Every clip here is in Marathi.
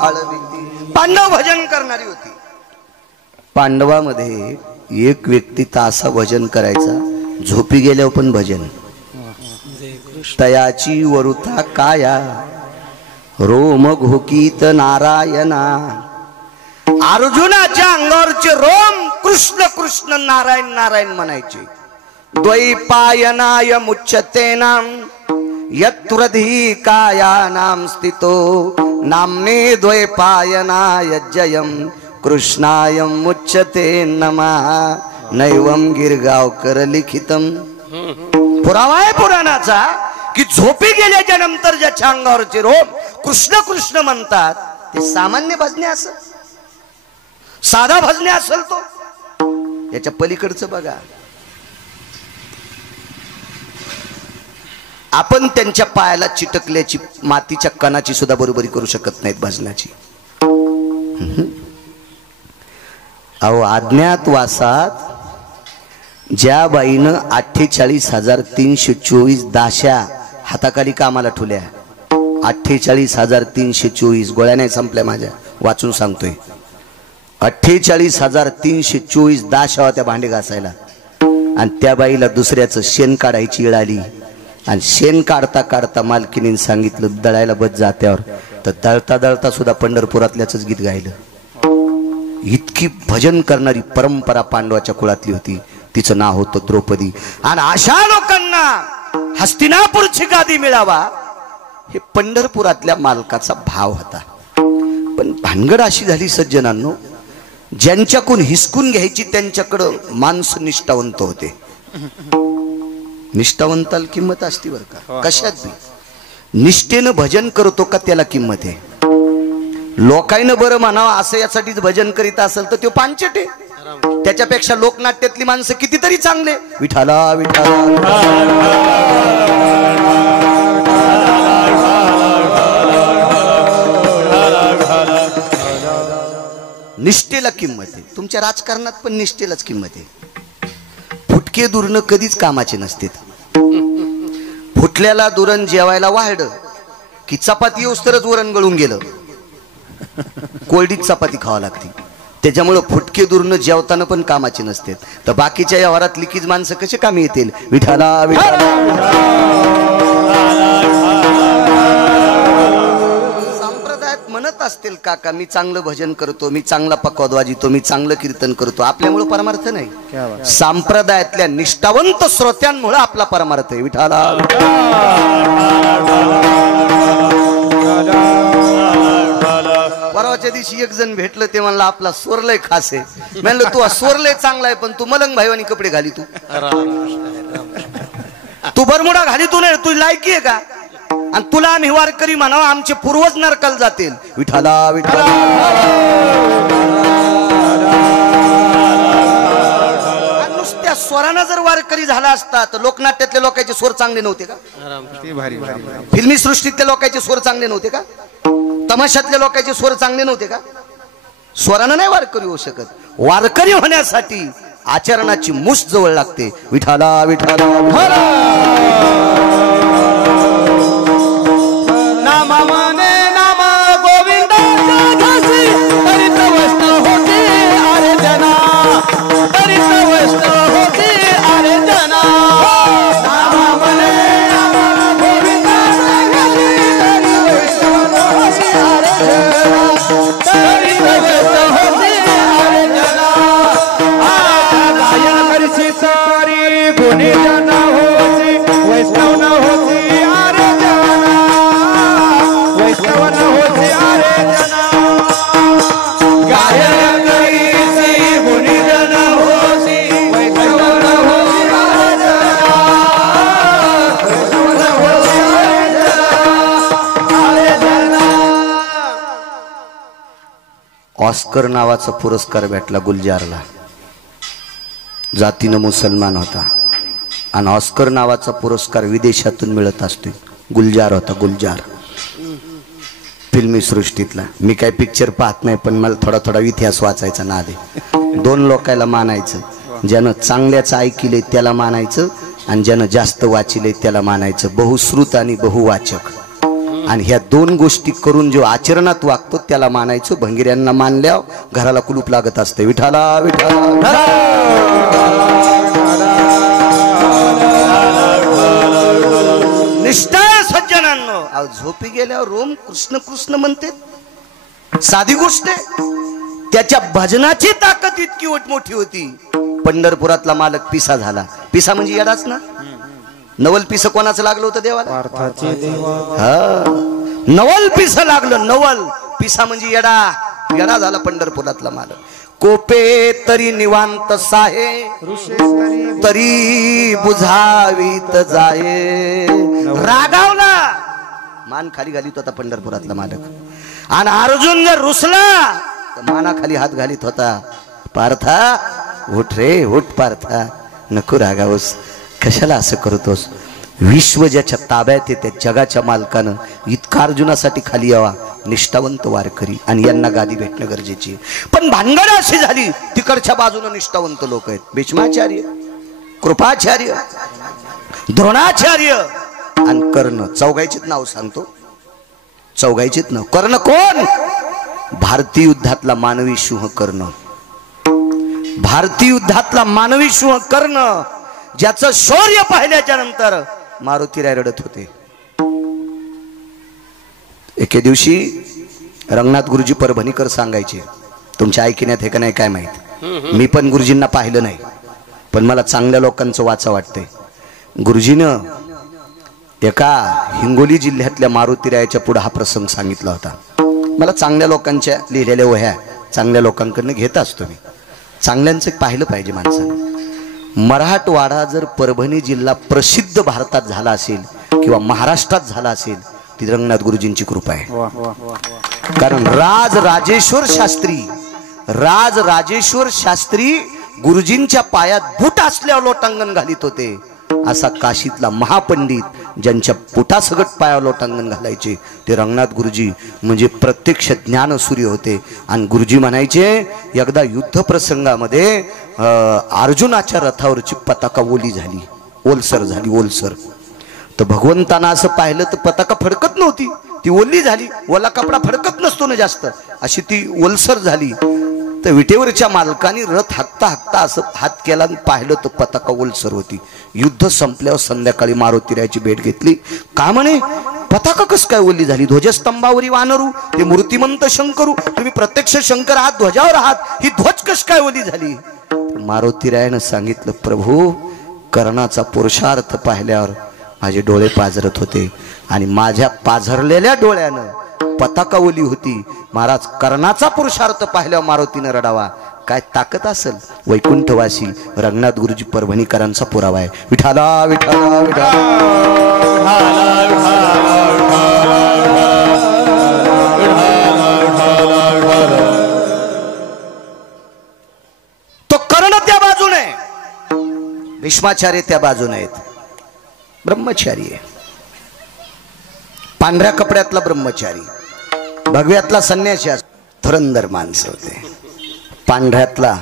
आळविती. पांडव भजन करणारी होती. पांडवामध्ये एक व्यक्ती तासा भजन करायचा, झोपी गेल्यावर पण भजन. तयाची वरुथा काया रोम घोकीत नारायणा. अर्जुनाच्या अंगावरचे रोम कृष्ण कृष्ण नारायण नारायण म्हणायचे. द्वैपायनाय मुच्यतेनाम यत्प्रधी कायानाम स्थितो नामने द्वैपायनाय जयम कृष्णाय मुच्यते नमः. नैवम गिरगावकर लिखितम. पुरावा आहे पुराणाचा की झोपी गेल्याच्या नंतर ज्याच्या अंगावरचे रोम कृष्ण कृष्ण म्हणतात ते सामान्य भजने असेल, साधा भजने असेल तो. याच्या पलीकडचं बघा. आपण त्यांच्या पायाला चिटकल्याची मातीच्या कणाची सुद्धा बरोबरी करू शकत नाहीत भजनाची. अहो अज्ञातवासात ज्या बाईनं 48,324 दाशा हाताखाली कामाला ठेवल्या, 48,324 गोळ्या नाही संपल्या माझ्या, वाचून सांगतोय. 48,324 दाशा होत्या भांडे घासायला. आणि त्या बाईला दुसऱ्याचं शेण काढायची वेळ आली आणि शेण काढता काढता मालकीने सांगितलं दळायला बस जात्यावर, तर दळता दळता सुद्धा पंढरपुरातल्याच गीत गायलं. इतकी भजन करणारी परंपरा पांडवाच्या कुळातली होती. तिचं नाव होतं द्रौपदी. आणि अशा लोकांना हस्तिनापूरची गादी मिळावा हे पंढरपुरातल्या मालकाचा भाव होता. पण भानगड अशी झाली सज्जनांनो, ज्यांच्याकडून हिसकून घ्यायची त्यांच्याकडं माणसं निष्ठावंत होते. निष्ठावंताला किंमत असते बरं का, कशात बी. निष्ठेनं भजन करतो का त्याला किंमत आहे. लोकांना बरं म्हणावं असं यासाठीच भजन करीत असेल तर तो पांचट आहे. त्याच्यापेक्षा लोकनाट्यातली माणसं कितीतरी चांगले. विठाला विठाला निष्ठेला किंमत आहे. तुमच्या राजकारणात पण निष्ठेलाच किंमत आहे. फुटके दुरण कधीच कामाचे नसते. फुटल्याला दुरण जेवायला वाढलं की चपाती येऊस तरच वरण गळून गेलं, कोरडीत चपाती खावा लागते. त्याच्यामुळे फुटके दुरण जेवताना पण कामाचे नसते. तर बाकीच्या या वरात लिकीज माणसं कसे कामी येतील. विठाला विठाला संप्रदायात म्हणत असतील काका मी चांगलं भजन करतो, मी चांगला पकवाद वाजितो, मी चांगलं कीर्तन करतो. आपल्यामुळे परमार्थ नाही, संप्रदायातल्या निष्ठावंत श्रोत्यांमुळे आपला परमार्थ आहे. विठाला परवाच्या दिवशी एक जण भेटलं, ते म्हणलं आपला स्वर लय खास आहे. म्हणलं तू स्वर लय चांगला आहे पण तू मलंग भाईवानी कपडे घाली, तू बरमुडा घाली, तू नाही, तुझी लायकी आहे का. आणि तुला आम्ही वारकरी म्हणावं, आमचे पूर्वज नरकाला जातील. विठाला विठाला नुसत्या स्वरानं जर वारकरी झाला असता तर लोकनाट्यातल्या लोकांचे स्वर चांगले नव्हते का. फिल्मी सृष्टीतल्या लोकांचे स्वर चांगले नव्हते का. तमाशातल्या लोकांचे स्वर चांगले नव्हते का. स्वरानं नाही वारकरी होऊ शकत. वारकरी होण्यासाठी आचरणाची मुस जवळ लागते. विठाला विठाला नामा माने नामा गोविंदा जसी हरित वैष्णव होते अरे जना, हरित वैष्णव होते अरे जना. नामा माने नामा गोविंदा जसी हरित वैष्णव होते अरे जना, हरित वैष्णव होते अरे जना. गायन करसी सारी गुणी जन होती वैष्णव न होती अरे जना, वैष्णव न होती अरे जना. गायन करसी गुणी जन होती वैष्णव न होती अरे जना, वैष्णव न होती अरे जना, अरे जना. ऑस्कर नावाचा पुरस्कार भेटला गुलजारला. जातीनं मुसलमान होता आणि ऑस्कर नावाचा पुरस्कार विदेशातून मिळत असतो. गुलजार होता, गुलजार फिल्मी सृष्टीतला. मी काय पिक्चर पाहत नाही पण मला थोडा थोडा इतिहास वाचायचा नाद आहे. दोन लोकांना मानायचं, ज्यानं चांगल्याचं ऐकिले त्याला मानायचं आणि ज्यानं जास्त वाचिले त्याला मानायचं. बहुश्रुत आणि बहुवाचक. आणि ह्या दोन गोष्टी करून जो आचरणात वागतो त्याला मानायचं. भंगिऱ्यांना मानल्यावर घराला कुलूप लागत असते. विठाला विठाला. निष्ठा सज्जनांनो, झोपी गेल्यावर रोम कृष्ण कृष्ण म्हणते, साधी गोष्ट आहे. त्याच्या भजनाची ताकद इतकी मोठी होती. पंढरपुरातला मालक पिसा झाला. पिसा म्हणजे येडाच ना. नवल पिस कोणाचं लागलं होतं देवाला? हा, नवल पिस लागलं. नवल पिसा म्हणजे येडा. येडा झाला पंढरपुरातला मालक. कोपे तरी निवांत साहे, तरी बुझावीत जाये. रागावला, मान खाली घालीत होता पंढरपुरातला मालक. आणि अर्जुन जर रुसला तर माना खाली हात घालीत होता. पार्था उठ रे, उठ पार्था, नको रागावस, कशाला असं करतोस. विश्व ज्याच्या ताब्यात येते, जगाच्या मालकानं इतका अर्जुनासाठी खाली यावा. निष्ठावंत वारकरी, आणि यांना गादी भेटणं गरजेची. पण भानगड अशी झाली, तिकडच्या बाजूने निष्ठावंत लोक आहेत. भीष्माचार्य, कृपाचार्य, द्रोणाचार्य आणि कर्ण. चौघायचीच नाव सांगतो, चौघायचीच नाव. कर्ण कोण? भारतीय युद्धातला मानवी सिंह कर्ण. भारतीय युद्धातला मानवी सिंह कर्ण, ज्याचं शौर्य पाहिल्याच्या नंतर मारुतीराय रडत होते. एके दिवशी रंगनाथ गुरुजी परभणीकर सांगायचे, तुमच्या ऐकण्यात हे का नाही काय माहित, मी पण गुरुजींना पाहिलं नाही, पण मला चांगल्या लोकांचं वाचा वाटतंय. गुरुजीनं एका हिंगोली जिल्ह्यातल्या मारुतीरायाच्या पुढे हा प्रसंग सांगितला होता. मला चांगल्या लोकांच्या लिहिलेल्या वह्या चांगल्या लोकांकडनं घेत असतो मी. चांगल्यांचं पाहिलं पाहिजे माणसानं. मराठवाडा जर परभणी जिल्हा प्रसिद्ध भारतात झाला असेल किंवा महाराष्ट्रात झाला असेल, ती रंगनाथ गुरुजींची कृपा आहे. कारण राजराजेश्वर शास्त्री गुरुजींच्या पायात बूट असल्यावर लोटांगण घालीत होते. असा काशीतला महापंडित ज्यांच्या पोटासगट पायावर लोटांगण घालायचे ते रंगनाथ गुरुजी म्हणजे प्रत्यक्ष ज्ञानसूर्य होते. आणि गुरुजी म्हणायचे, एकदा युद्ध प्रसंगामध्ये अर्जुनाच्या रथावरची पताका ओली झाली, ओलसर झाली, ओलसर. तर भगवंतांना असं पाहिलं तर पताका फडकत नव्हती, ती ओली झाली. ओला कपडा फडकत नसतो ना जास्त, अशी ती ओलसर झाली. तर विटेवरच्या मालकाने रथ हाकता हाकता असं हात केला आणि पाहिलं तर पताका ओलसर होती. युद्ध संपल्यावर संध्याकाळी मारुतीरायाची भेट घेतली. का म्हणे, पताका कस काय ओली झाली? ध्वजस्तंभावरी वानरू, ते मूर्तिमंत शंकरू, तुम्ही प्रत्यक्ष शंकर आहात, ध्वजावर आहात, ही ध्वज कस काय ओली झाली? मारुतीरायानं सांगितलं, प्रभू, कर्णाचा पुरुषार्थ पाहिल्यावर माझे डोळे पाझरत होते आणि माझ्या पाझरलेल्या डोळ्यानं पताका ओली होती. महाराज, कर्णाचा पुरुषार्थ पाहिल्यावर मारुतीनं रडावा. काय ताकद असेल. वैकुंठवासी रंगनाथ गुरुजी परभणीकरांचा पुरावा आहे. विठाला विठाला विठाला. तो कर्ण त्या बाजूने, भीष्माचार्य त्या बाजूने आहेत. ब्रह्मचारी आहे, पांढऱ्या कपड्यातला ब्रह्मचारी, भगव्यातला संन्यासी. धुरंधर माणसं होते. पांढऱ्यातला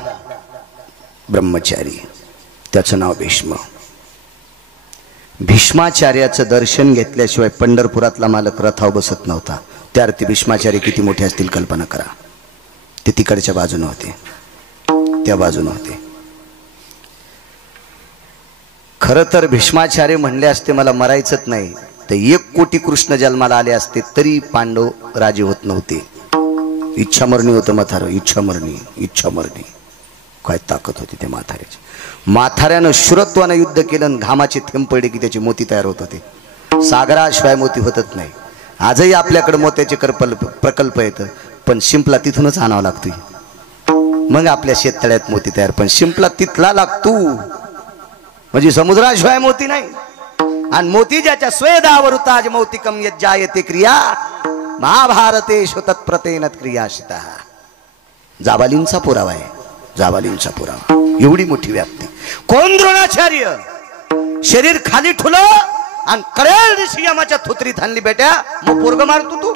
ब्रह्मचारी, त्याचं नाव भीष्म. भीष्माचार्याचं दर्शन घेतल्याशिवाय पंढरपुरातला मालक रथावर बसत नव्हता. त्या अर्थी भीष्माचार्य किती मोठे असतील कल्पना करा. ते तिकडच्या बाजूने होते, त्या बाजूने होते. खरं तर भीष्माचार्य म्हणले असते, मला मरायचंच नाही, तर 1 कोटी कृष्ण जन्माला आले असते तरी पांडव राजे होत नव्हते. इच्छामरणी होतं म्हातारं, इच्छामरणी. काय ताकद होती त्या म्हाताऱ्याची. म्हाताऱ्यानं शुरत्वानं युद्ध केलं आणि घामाचे थेंब पडले की त्याचे मोती तयार होत होते. सागराशिवाय मोती होतच नाही. आजही आपल्याकडे मोत्याचे प्रकल्प येतं, पण शिंपला तिथूनच आणावा लागतोय, मग आपल्या शेततळ्यात मोती तयार. पण शिंपला तिथला लागतो, म्हणजे समुद्राशिवाय मोती नाही. आणि मोती ज्याच्या स्वेदावरुताज मौतिकम यज्जायते क्रिया महाभारतेषु तत्प्रतेन क्रियाशिता. जाबालींचा पुरावा आहे, जाबालींचा पुरावा. एवढी मोठी व्याप्ती. कोण? द्रोणाचार्य. शरीर खाली ठुलं आणि कळेल दिवशी यमाच्या थुत्रीत हाणली बेट्या, मग पोरग मारतो तू.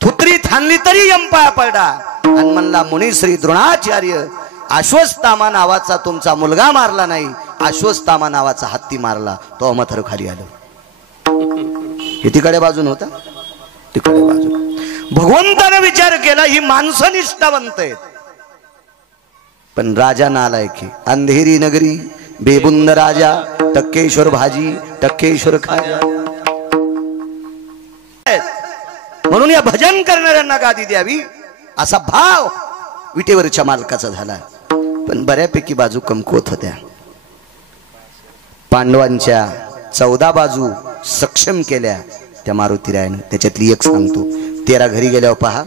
थुत्रीत हाणली तरी यम पाया पडला आणि म्हणला, मुनिश्री द्रोणाचार्य, अश्वत्थामा नावाचा तुमचा मुलगा मारला नाही, अश्वत्थामा नावाचा हत्ती मारला. तो म्हातारं खाली आलं. हे तिकडे बाजून होता, तिकडे बाजून. भगवंताने विचार केला ही माणसं निष्ठावंत आहेत, पण राजा नालायक. अंधेरी नगरी बेबुंद राजा, टक्केश्वर भाजी टक्केश्वर खाजा. म्हणून या भजन करणाऱ्यांना गादी द्यावी असा भाव विटेवरच्या मालकाचा झाला. पण बऱ्यापैकी बाजू कमकुवत होत्या. पांडवांच्या 14 बाजू सक्षम केल्या त्या मारुतीरायानं. त्याच्यातली एक सांगतो. 13 घरी गेल्यावर पहा,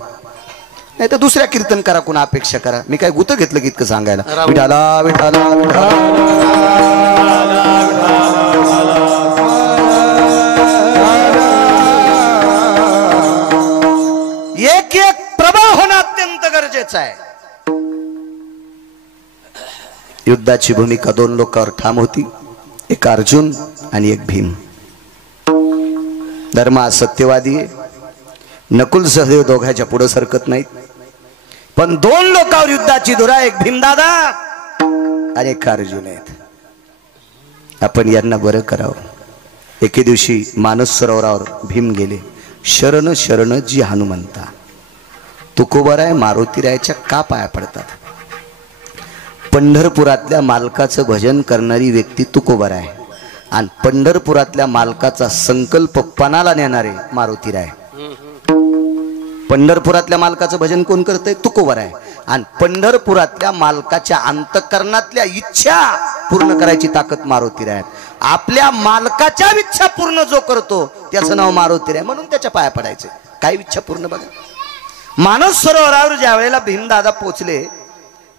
नाही तर दुसऱ्या कीर्तनकारा कोणा अपेक्षा करा. मी काय गुत घेतलं की इतकं सांगायला. विठाला विठाला एक एक प्रभाव होणं अत्यंत गरजेचं आहे. युद्धाची भूमिका 2 लोकांवर ठाम होती, एक अर्जुन आणि एक भीम. धर्म हा सत्यवादी आहे. नकुल सहदेव दोघांच्या पुढे सरकत नाहीत. पण 2 लोकांवर युद्धाची धुरा, एक भीमदादा आणि एक अर्जुन आहेत. आपण यांना बरं करावं. एके दिवशी मानस सरोवरावर भीम गेले. शरण शरण जी हनुमंता. तुकोबाराय मारुतीरायाच्या का पाया पडतात? पंढरपुरातल्या मालकाचं भजन करणारी व्यक्ती तुकोबाराय आणि पंढरपुरातल्या मालकाचा संकल्प पणाला नेणारे मारुतीराय. पंढरपुरातल्या मालकाचं भजन कोण करतंय? तुकोबाराय. आणि पंढरपुरातल्या मालकाच्या अंतःकरणातल्या इच्छा पूर्ण करायची ताकद मारुतीराय. आपल्या मालकाच्या इच्छा पूर्ण जो करतो त्याचं नाव मारुतीराय, म्हणून त्याच्या पाया पडायचे. काय इच्छा पूर्ण बघा. मानस सरोवरावर ज्या वेळेला भीमदादा पोचले,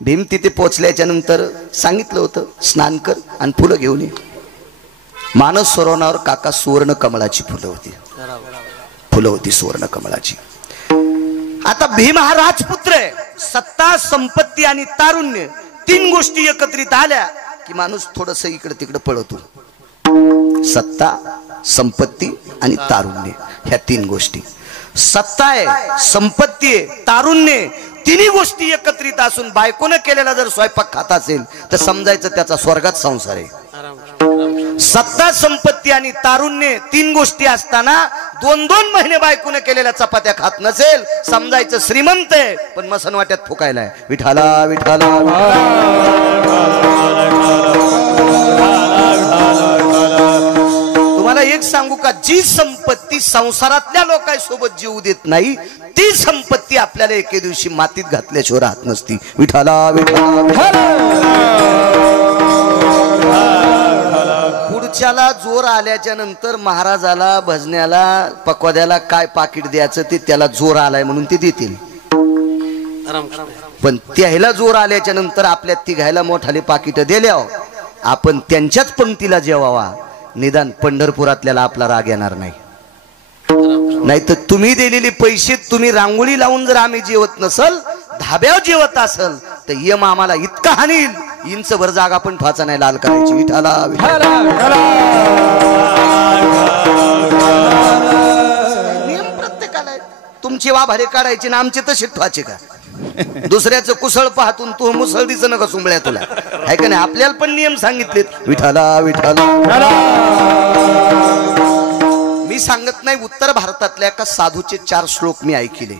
भीम तिथे पोचल्याच्या नंतर सांगितलं होतं स्नान कर आणि फुलं घेऊन ये. मानस सरोवरावर काका सुवर्ण कमळाची फुलं होती, फुलं होती सुवर्ण कमळाची. आता भीम हा राजपुत्र आहे. सत्ता, संपत्ती आणि तारुण्य 3 गोष्टी एकत्रित आल्या की माणूस थोडस इकडे तिकडे पळतो. सत्ता, संपत्ती आणि तारुण्य, ह्या 3 गोष्टी. सत्ता आहे, संपत्ती आहे, तारुण्य, तिन्ही गोष्टी एकत्रित असून बायकोने केलेला जर स्वयंपाक खात असेल तर समजायचं त्याचा स्वर्गात संसार आहे. सत्ता, संपत्ती आणि तारुण्य 3 गोष्टी असताना 2-2 महिने बायकोने केलेल्या चपात्या खात नसेल समजायचं श्रीमंत आहे, पण मसन वाट्यात फुकायलाय. विठाला विठाला. तुम्हाला एक सांगू का, जी संपत्ती संसारातल्या लोकांसोबत जीव देत नाही ती संपत्ती आपल्याला एके दिवशी मातीत घातल्याशिवाय राहत नसती. विठाला विठाला. पुढच्याला जोर आल्याच्या नंतर महाराजाला, भजन्याला, पकवाद्याला काय पाकिट द्यायचं ते त्याला जोर आलाय म्हणून ते देतील. पण त्याला जोर आल्याच्या नंतर आपल्या तिघायला मोठाले पाकिट दिल्यावर आपण त्यांच्याच पंक्तीला जेवावा. निदान पंढरपुरातल्याला आपला राग येणार नाही. नाहीतर तुम्ही दिलेले पैसे तुम्ही रांगोळी लावून जर आम्ही जेवत नसल, धाब्यावर जेवत असल तर यम आम्हाला इतका हानील, इंच भर जागा पण ठवाचा नाही लाल करायची. विठाला नियम प्रत्येकाला आहे. तुमची वाभारे काढायची ना आमचे तसे ठवाचे का? दुसऱ्याचं कुसळ पाहतून तू मुसळदीचं नका सुंबळ्या तुला आहे का नाही? आपल्याला पण नियम सांगितलेत. विठाला विठाला. मी सांगत नाही, उत्तर भारतातल्या एका साधूचे 4 श्लोक मी ऐकले.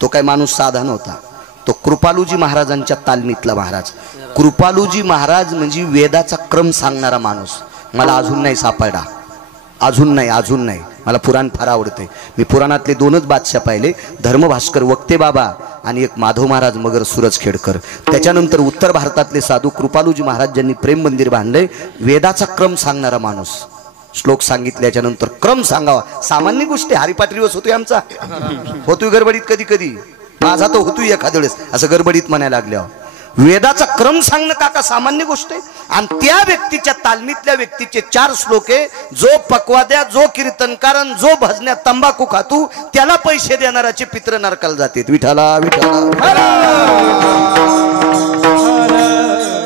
तो काय माणूस साधा नव्हता. तो कृपालूजी महाराजांच्या तालमीतला महाराज. कृपालूजी महाराज म्हणजे वेदाचा क्रम सांगणारा माणूस. मला अजून नाही सापडला, अजून नाही. मला पुराण फार आवडते. मी पुराणातले 2च बादशाह पाहिले, धर्मभास्कर वक्ते बाबा आणि एक माधव महाराज मगर सुरजखेडकर. त्याच्यानंतर उत्तर भारतातले साधू कृपालूजी महाराज ज्यांनी प्रेम मंदिर बांधले. वेदाचा क्रम सांगणारा माणूस. श्लोक सांगितल्याच्या नंतर क्रम सांगावा. सामान्य गोष्टी हरिपाठ दिवस होतोय आमचा, होतोय गडबडीत कधी कधी, माझा तो होतोय एखाद्या वेळेस असं गडबडीत म्हणायला लागल्यावर. वेदाचा क्रम सांगणं काका सामान्य गोष्ट आहे. आणि त्या व्यक्तीच्या तालमीतल्या व्यक्तीचे 4 श्लोक आहे. जो पकवाद्या, जो कीर्तनकारण, जो भजन्यात तंबाखू खातू त्याला पैसे देणाराचे पित्र नरकाला जातात. विठाला विठाला.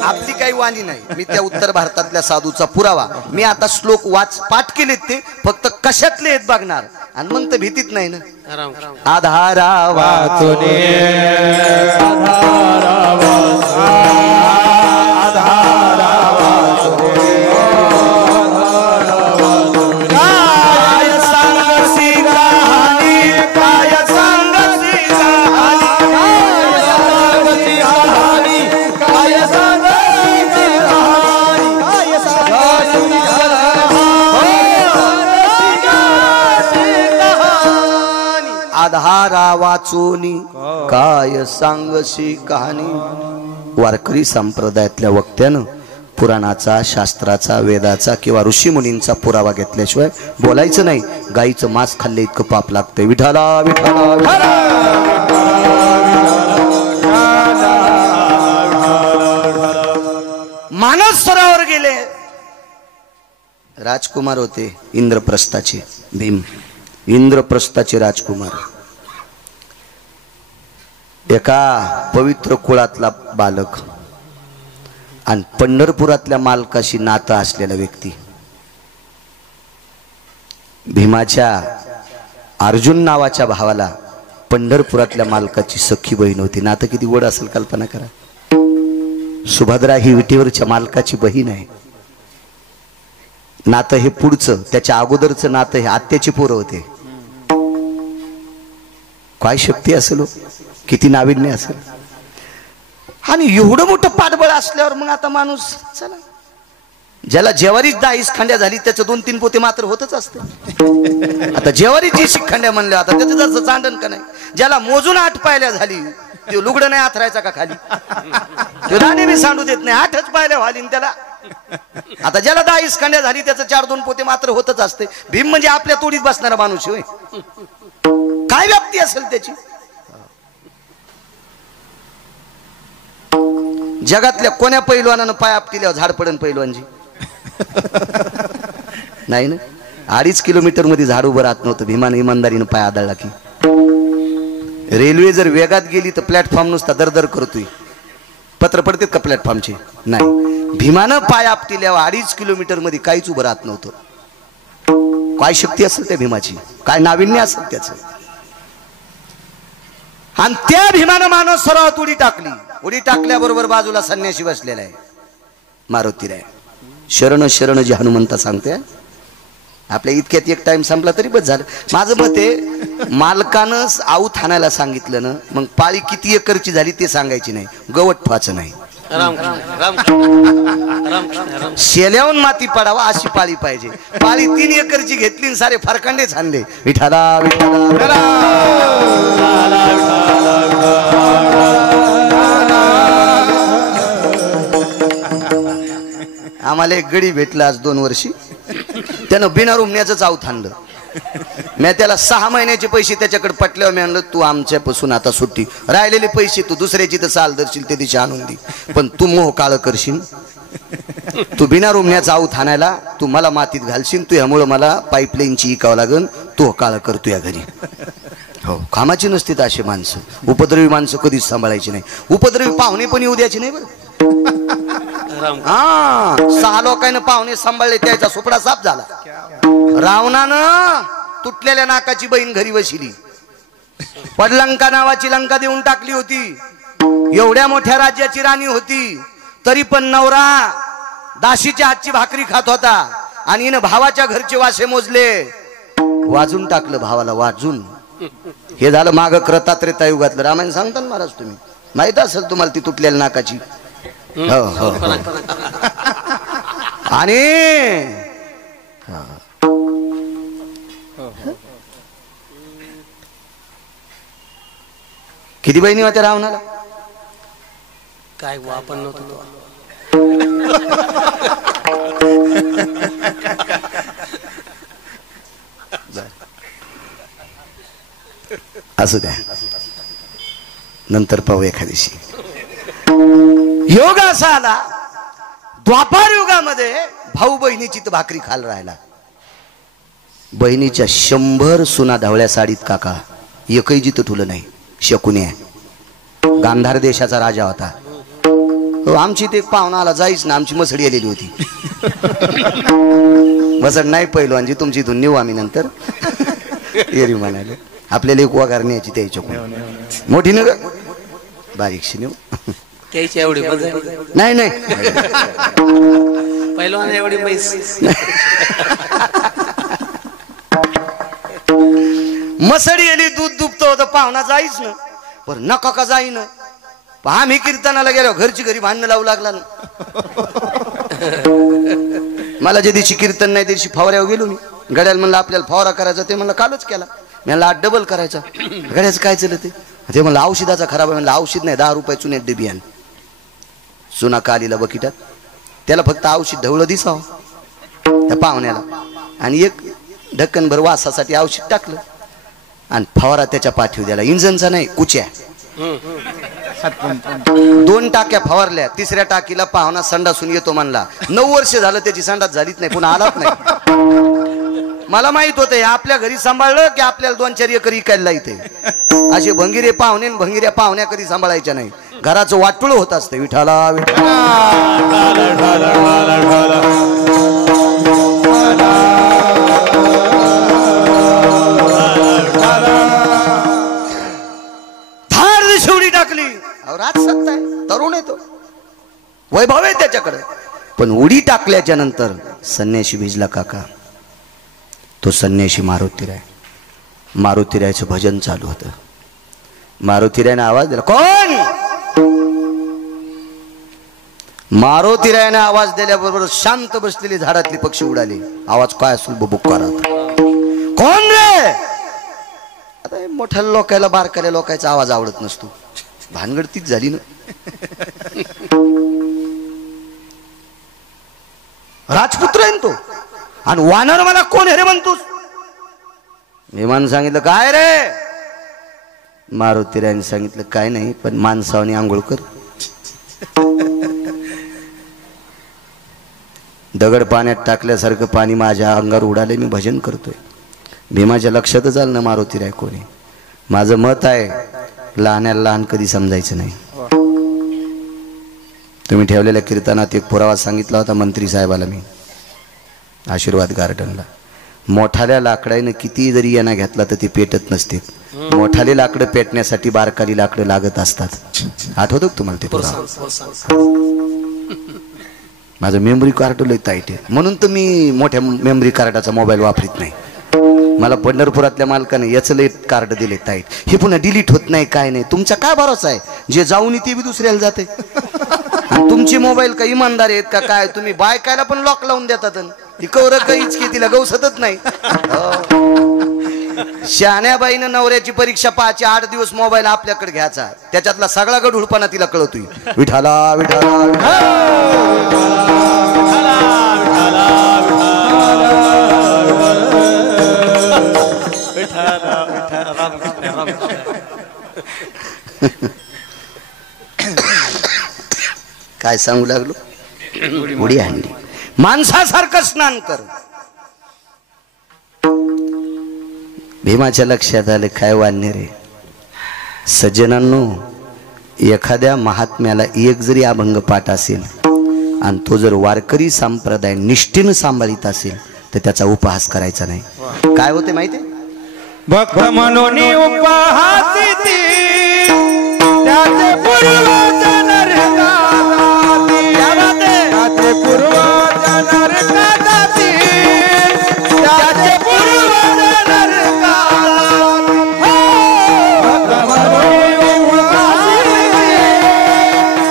आपली काही वाणी नाही. मी त्या उत्तर भारतातल्या साधूचा पुरावा. मी आता श्लोक पाठ केलेत, ते फक्त कशातले आहेत बघणार आणि मग तर भीतीत नाही ना. आधारा वाचुने काय सांग सारा वाचोनी काय सांगशी कहाणी। वारकरी संप्रदायातल्या वक्त्यानं पुराणाचा, शास्त्राचा, वेदाचा किंवा ऋषीमुनींचा पुरावा घेतल्याशिवाय बोलायचं नाही। गाईचं मांस खाल्ले इतकं पाप लागतंय। विठाला विठाला मानस सरोवर गेले। राजकुमार होते इंद्रप्रस्थाचे, भीम इंद्रप्रस्थाचे राजकुमार। एका पवित्र कुळातला बालक आणि पंढरपुरातल्या मालकाशी नातं असलेला व्यक्ती। भीमाच्या अर्जुन नावाच्या भावाला पंढरपुरातल्या मालकाची सख्खी बहीण होती। नातं किती गोड असेल कल्पना करा। सुभद्रा ही विटेवरच्या मालकाची बहीण आहे। नातं हे पुढचं, त्याच्या अगोदरचं नातं हे आत्याची पोरं होते। काय शक्ती असेल, किती नाविन्य असेल। आणि एवढं मोठं पाठबळ असल्यावर मग आता माणूस चला, ज्याला जेवारीच 10 खांड्या झाली त्याचं 2-3 पोते मात्र होतच असते। आता जेवारीची शिखंड्या म्हणल्या, आता त्याचं जसं चांडण का नाही। ज्याला मोजून 8 पायल्या झाली ते लुगडं नाही आथरायचा का खाली, तो दाणे बी सांडू देत नाही, 8च पायल्या व्हालीन त्याला। आता ज्याला 10 खांड्या झाली त्याचं 4-2 पोते मात्र होतच असते। भीम म्हणजे आपल्या तोडीत बसणारा माणूस होय, काय व्याप्ती असेल त्याची। जगातल्या कोण्या पैलवानानं पाय आपटिल्यावर झाड पडन पैलवानजी? नाही ना। 2.5 किलोमीटर मध्ये झाड उभं राहत नव्हतं। भीमानं इमानदारीनं पाय आदळला की। रेल्वे जर वेगात गेली तर प्लॅटफॉर्म नुसता दरदर करतोय, पत्र पडतात का प्लॅटफॉर्मचे? नाही। भीमानं पाय आपटिल्यावर 2.5 किलोमीटर मध्ये काहीच उभं राहत नव्हतं। काय शक्ती असेल त्या भीमाची, काय नाविन्य असेल त्याचं। आणि त्या भीमानं मानस सरोवरात उडी टाकली। उडी टाकल्याबरोबर बाजूला संन्यासी बसलेला आहे, मारुतीराय। शरण शरण जी हनुमंता सांगते। आपल्या इतक्यात एक टाइम संपला तरी बस झालं। माझं मत आहे, मालकानं आऊत हाणायला सांगितलं ना, मग पाळी किती एकरची झाली ते सांगायची नाही, गवत ठेवायचं नाही। शेल्याहून माती पडावा अशी पाळी पाहिजे। पाळी 3 एकरची घेतली आणि सारे फरकांडे छानले। विठाला विठाला आम्हाला एक गडी भेटला आज 2 वर्षी, त्यानं बिना रुमण्याचं आऊत आणलं। मी त्याला 6 महिन्याचे पैसे त्याच्याकडे पटल्यावर मी म्हणलं, तू आमच्यापासून आता सुट्टी, राहिलेले पैसे तू दुसऱ्याची तर चाल धरशील ते दिशा आणून दे, पण तू मोह काळ करशील। तू बिना रुमण्याचा आऊत आणायला तू मला मातीत घालशील, तू ह्यामुळं मला पाईपलाईनची इकावं लागन, तू काळ करतो या घरी। हो, कामाची नसतील अशी माणसं, उपद्रवी माणसं कधीच सांभाळायची नाही। उपद्रवी पाहुणे पण येऊ द्यायचे नाही बरं। हा, 6 लोकांना पाहुणे सांभाळले, त्याचा सुपडा साफ झाला। रावणानं तुटलेल्या नाकाची बहीण घरी बसली, पडलंका नावाची लंका देऊन टाकली होती। एवढ्या मोठ्या राज्याची राणी होती, तरी पण नवरा दाशीच्या हातची भाकरी खात होता आणि हिनं भावाच्या घरचे वासे मोजले, वाजून टाकलं भावाला, वाजून। हे झालं माग क्रतात्रेता युगातलं रामायण सांगता ना महाराज, तुम्ही माहित असेल तुम्हाला ती तुटलेल्या नाकाची। हो हो, आणि किती बहिणी होत्या रावणाला? काय आपण नव्हतो असू द्या, नंतर पाहू एखाद्याशी। योग असा आला, द्वापार युगामध्ये भाऊ बहिणीची तर भाकरी खाल राहिला। बहिणीच्या 100 सुना धावळ्या साडीत काका, एकही जिथं ठुलं नाही। शकुनी गांधार देशाचा राजा होता। हो, आमची ते पाहुणा आला जाईच ना, आमची मसडी आलेली होती। मसड नाही पहिलवानजी, तुमची इथून नेऊ आम्ही नंतर। एरी म्हणाले आपल्याला एक वगार न्यायची त्याच्याकडून, मोठी न बारीकशी नेऊ त्याची एवढी नाही नाही, पहिलवान एवढी पैस मसडी आली, दूध दुभतं होतं, पाहुणा जाईच ना, पण नका का जाईन। आम्ही कीर्तनाला गेलो, घरची घरी भांडणं लावू लागला ना। मला ज्या दिवशी कीर्तन नाही त्या दिवशी फवाऱ्यावर गेलो मी, गड्याला म्हणलं आपल्याला फवारा करायचा, ते म्हणलं कालच केला। मला डबल करायचा. गड्याचं काय चाललं ते म्हणलं औषधाचा खराब आहे. म्हणलं औषध नाही, 10 रुपये चुन्यात डबी आण. चुना कालीला बकिटात, त्याला फक्त औषध ढवळं दिसावं त्या पाहुण्याला, आणि एक ढक्कनभर वासासाठी औषध टाकलं आणि फवारा त्याच्या पाठीवर द्याला. इंजनचा नाही, कुच्या. 2 टाक्या फवारल्या. 3ऱ्या टाकीला पाहुणा संडासून येतो म्हणला. 9 वर्ष झालं त्याची संडास झालीच नाही, पुन्हा आलाच नाही. मला माहित होतं आपल्या घरी सांभाळलं की आपल्याला 2-4 एकर इकायला इथे. असे भंगिरे पाहुणे भंगिऱ्या पाहुण्या कधी सांभाळायच्या नाही. घराचं वाटुळ होत असतं. विठाला विठाला शेवटी टाकली. राजसत्ता आहे, तरुण आहे तो, वैभव आहे त्याच्याकडे. पण उडी टाकल्याच्या नंतर संन्याशी भिजला काका. तो संन्याशी मारुतीराय. मारुतीरायचं भजन चालू होतं. मारुतीरायने आवाज दिला. कोण? मारुतीरायने आवाज दिल्याबरोबर शांत बसलेली झाडातली पक्षी उडाली. आवाज काय असेल बुबुक्कारा. कोण रे? आता मोठ्या लोकायला बारकाल्या लोकांचा आवाज आवडत नसतो. भानगड तीच झाली ना. राजपुत्र आहे तो. आणि वानर मला कोण हे रे म्हणतोस? विमान सांगितलं काय रे? मारुतीरायने सांगितलं काय नाही, पण माणसावनी आंघोळ कर. दगड पाण्यात टाकल्यासारखं पाणी माझ्या अंगावर उडाले. मी भजन करतोय. भीमाच्या लक्षातच आलं ना मारुतीराय कोणी. माझं मत आहे लहान्याला लहान कधी समजायचं नाही. तुम्ही ठेवलेल्या कीर्तनात एक पुरावा सांगितला होता मंत्री साहेबाला मी आशीर्वाद गार्डनला. मोठाल्या लाकडाने किती जरी यांना घेतला तर ते पेटत नसते. मोठाले लाकडं पेटण्यासाठी बारकाली लाकडं लागत असतात. आठवतं तुम्हाला ते पुरावा? माझं मेमरी कार्ड लय टाईट आहे, म्हणून तर मी मोठ्या मेमरी कार्डाचा मोबाईल वापरत नाही. मला पंढरपुरातल्या मालकाने याचं लय कार्ड दिले टाईट. हे पुन्हा डिलीट होत नाही काय नाही. तुमचा काय भरोसा आहे? जे जाऊन ते बी दुसऱ्याला जाते. तुमची मोबाईल का इमानदार आहेत का काय? तुम्ही बायकायला पण लॉक लावून देतात. ती कवर काहीच की तिला गवसतच नाही. शहाण्याबाईनं नवऱ्याची परीक्षा पाहायची 8 दिवस मोबाईल आपल्याकडे घ्यायचा. त्याच्यातला सगळा गढूळपणा तिला कळतोय. विठाला विठाला काय सांगू लागलो? उडी आणली. माणसासारखं स्नान कर. भीमाच्या लक्षात आले काय वाढणे रे. सज्जनांनो, एखाद्या महात्म्याला एक जरी अभंग पाठ असेल आणि तो जर वारकरी संप्रदाय निष्ठेनं सांभाळीत असेल तर त्याचा उपहास करायचा नाही. काय होते माहिती? भक्त म्हणून उपहासिती त्याचे पूर्वज नरकाती, त्याचे पूर्वज नरकाती, त्याचे पूर्वज नरकाती. भक्त म्हणून उपहासिती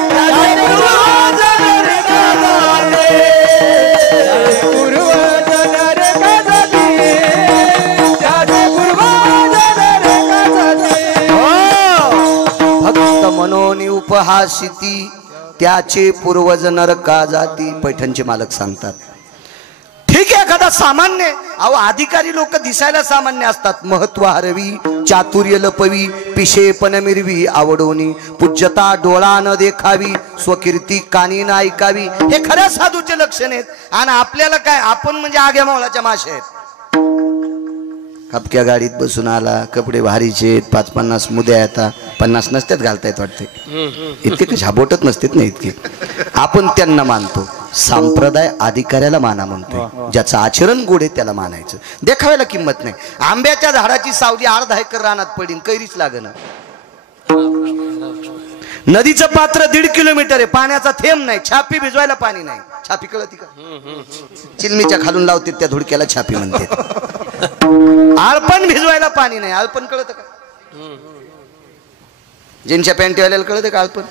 त्याचे पूर्वज नरकाती, पूर्वज नरकाती, त्याचे पूर्वज नरकाती. भक्त मनोनी उपहासिती त्याचे पूर्वज नरका जाती. पैठणचे मालक सांगतात. ठीक आहे, एखादा सामान्य. अहो, अधिकारी लोक दिसायला सामान्य असतात. महत्व हरवी, चातुर्य लपवी, पिशेपण मिरवी, आवडोनी पूज्यता डोळा न देखावी, स्वकीर्ती कानी न ऐकावी. हे खऱ्या साधूचे लक्षण आहेत. आणि आपल्याला काय, आपण म्हणजे आग्या मावळाच्या माशा आहेत. खपक्या गाडीत बसून आला, कपडे भारीचे, 5-50 मुद्या येतात. 50 नसतात घालतायत वाटते. इतके कशा बोटत नसतात ना इतके. आपण त्यांना मानतो. संप्रदाय अधिकाऱ्याला माना म्हणतो. ज्याचं आचरण गोड आहे त्याला मानायचं. देखाव्याला किंमत नाही. आंब्याच्या झाडाची सावली 1/2 एकर रानात पडीन, कैरीच लागेना. नदीचं पात्र 1.5 किलोमीटर आहे, पाण्याचा थेंब नाही. छापी भिजवायला पाणी नाही. छापी कळती का? चिलमीच्या खालून लावते त्या धुडक्याला छापी म्हणते. आळपण भिजवायला पाणी नाही. आळपण कळत का? ज्यांच्या पॅन्टीवाल्याला कळत का आळपण?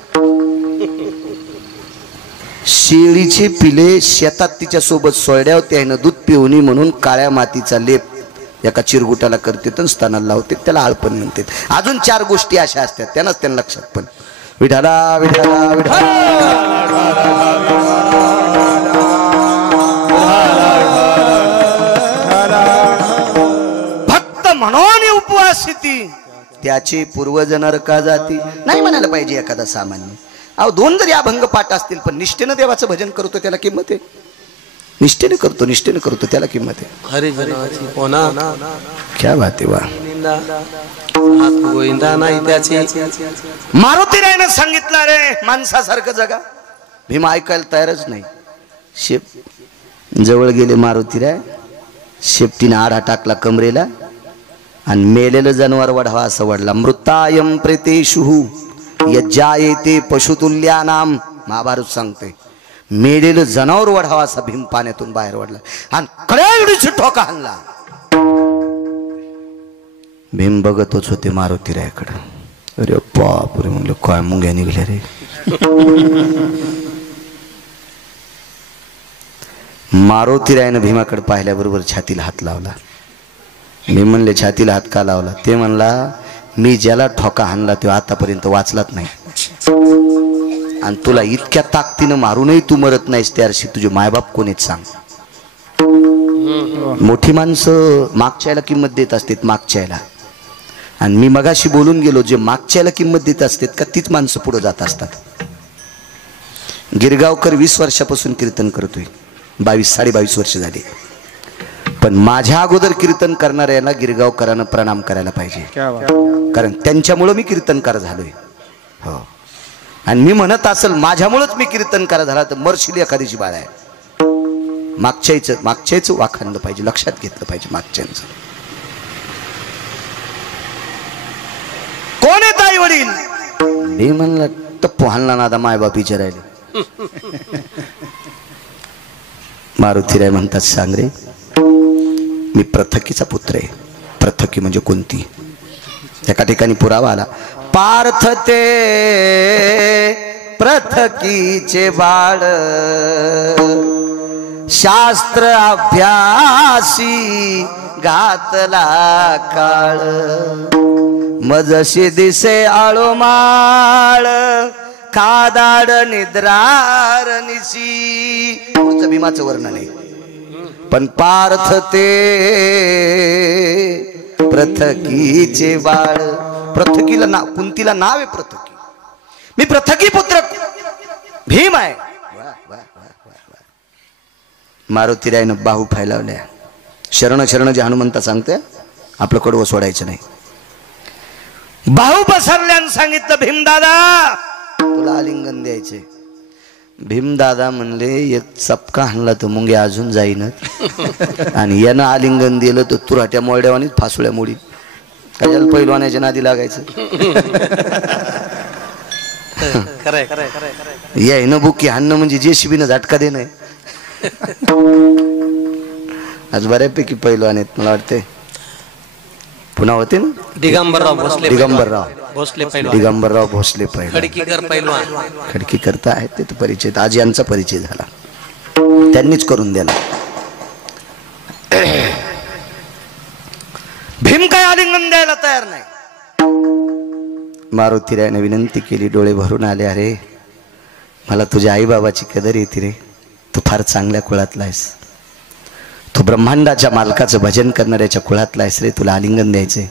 शेळीचे पिले शेतात तिच्या सोबत सोडल्या होत्या. दूध पिवणी म्हणून काळ्या मातीचा लेप एका चिरगुटाला करते तर स्तनाला लावते, त्याला आळपण म्हणते. अजून 4 गोष्टी अशा असतात, त्यांनाच त्यांना लक्षात. पण विठाला विठाला विठाला भक्त म्हणून उपवास त्याची पूर्वज नरका जाती नाही म्हणायला पाहिजे एखादा सामान्य. अहो 2 जरी अभंग पाठ असतील पण निष्ठेनं देवाचं भजन करतो त्याला किंमत आहे. निष्ठेने करतो त्याला किंमत आहे. हरिजनाची कोणा क्या बात आहे. वा गोविंदा नाही त्याची. मारुतीरायनं सांगितलं रे माणसासारखं जगा. भीम ऐकायला तयारच नाही. शेप जवळ गेले मारुतीराय, शेपटीने आडा टाकला कमरेला आणि मेलेलं जनावर वढावा असं वडला. मृतायम प्रेतेषु यज्जायते पशुतुल्यानाम. महाभारत सांगते मेलेलं जनावर वढावा असा भीम पाण्यातून बाहेर वडला आणि कड्याची ठोका हाणला. भीम बघतच होते मारुतीरायाकडे. अरे बापरे म्हणलं काय मुंग्या निघल्या रे. मारुतीरायानं भीमाकडे पाहिल्याबरोबर छातीला हात लावला. मी म्हणले छातीला हात का लावला? ते म्हणला मी ज्याला ठोका हाणला तो आतापर्यंत वाचलाच नाही आणि तुला इतक्या ताकदीनं मारूनही तू मरत नाहीस, त्याशी तुझे मायबाप कोणीच सांग. मोठी माणसं मागच्याला किंमत देत असतात मागच्याला. आणि मी मगाशी बोलून गेलो जे मागच्याला किंमत देत असतात का तीच माणसं पुढे जात असतात. गिरगावकर 20 वर्षापासून कीर्तन करतोय, 22-22.5 वर्ष झाली. पण माझ्या अगोदर कीर्तन करणाऱ्याला गिरगावकरांना प्रणाम करायला पाहिजे, कारण त्यांच्यामुळं मी कीर्तनकार झालोय. हो, आणि मी म्हणत असेल माझ्यामुळेच मी कीर्तनकार झाला तर मरशील एखादीची बाळ आहे. मागच्याचं वाखाणलं पाहिजे, लक्षात घेतलं पाहिजे मागच्यांचं. कोण आहे ताई वडील? मी म्हणलं टप्पू हाणला नादा मायबाप विचारायला. मारुतीराय म्हणतात सांग रे मी प्रथकीचा पुत्र आहे. प्रथकी म्हणजे कोणती? एका ठिकाणी पुरावा आला. पार्थ ते प्रथकीचे बाळ शास्त्र अभ्यासी घातला काळ मजशी दिसे आळोमाळ खादाड निद्रार निशी. पुढचं भीमाचं वर्णन आहे. पण पार्थ ते प्रथकीचे बाळ. प्रथकीला नाव, कुंतीला नाव आहे प्रथकी. मी प्रथकी पुत्र भीम आहे. मारुतीरायनं बाहू फैलावल्या. शरण शरण जे हनुमंता सांगते आपलं कडवं सोडायचं नाही. बाहू पसरल्यानं सांगितलं भीमदादा तुला आलिंगन द्यायचे. भीमदादा म्हणले एक चपका हाणला तर मुंगे अजून जाईनच आणि यानं आलिंगन दिलं तर तुराट्या मोरड्यावानीच फासुळ्या मोडी. कशाला पैलवानाच्या नादी लागायचं. यायनं बुकी हाणणं म्हणजे जेसीबीनं झटका देणं. आज बऱ्यापैकी पैलवान आहेत मला वाटते. पुन्हा होते ना दिगंबरराव भोसले पैलवान. खडकी करता आहेत ते तर परिचय. आज यांचा परिचय झाला, त्यांनीच करून दिला. भीम काय आलिंगन द्यायला तयार नाही. मारुतीरायने विनंती केली, डोळे भरून आले. अरे मला तुझ्या आई बाबाची कदर येते रे. तू फार चांगल्या कुळातला आहेस. तू ब्रह्मांडाच्या मालकाचं भजन करणाऱ्याच्या कुळातला आहेस रे. तुला आलिंगन द्यायचंय.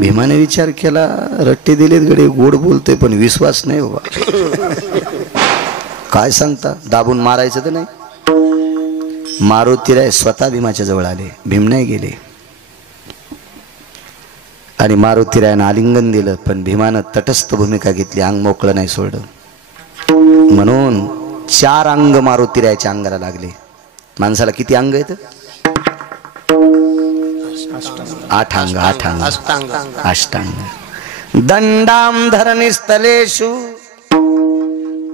भीमाने विचार केला, रट्टे दिलेत गडे, गोड बोलतोय पण विश्वास नाही बाबा. काय सांगता, दाबून मारायचं तर नाही. मारुतीराय स्वतः भीमाच्या जवळ आले, भीम नाही गेले. आणि मारुतीरायानं आलिंगन दिलं. पण भीमानं तटस्थ भूमिका घेतली, अंग मोकळं नाही सोडलं. म्हणून 4 अंग मारुतीरायाच्या अंगाला लागले. माणसाला किती अंग आहेत? 8 अंग. अष्टांग. दंडाम धरणिस्थलेषु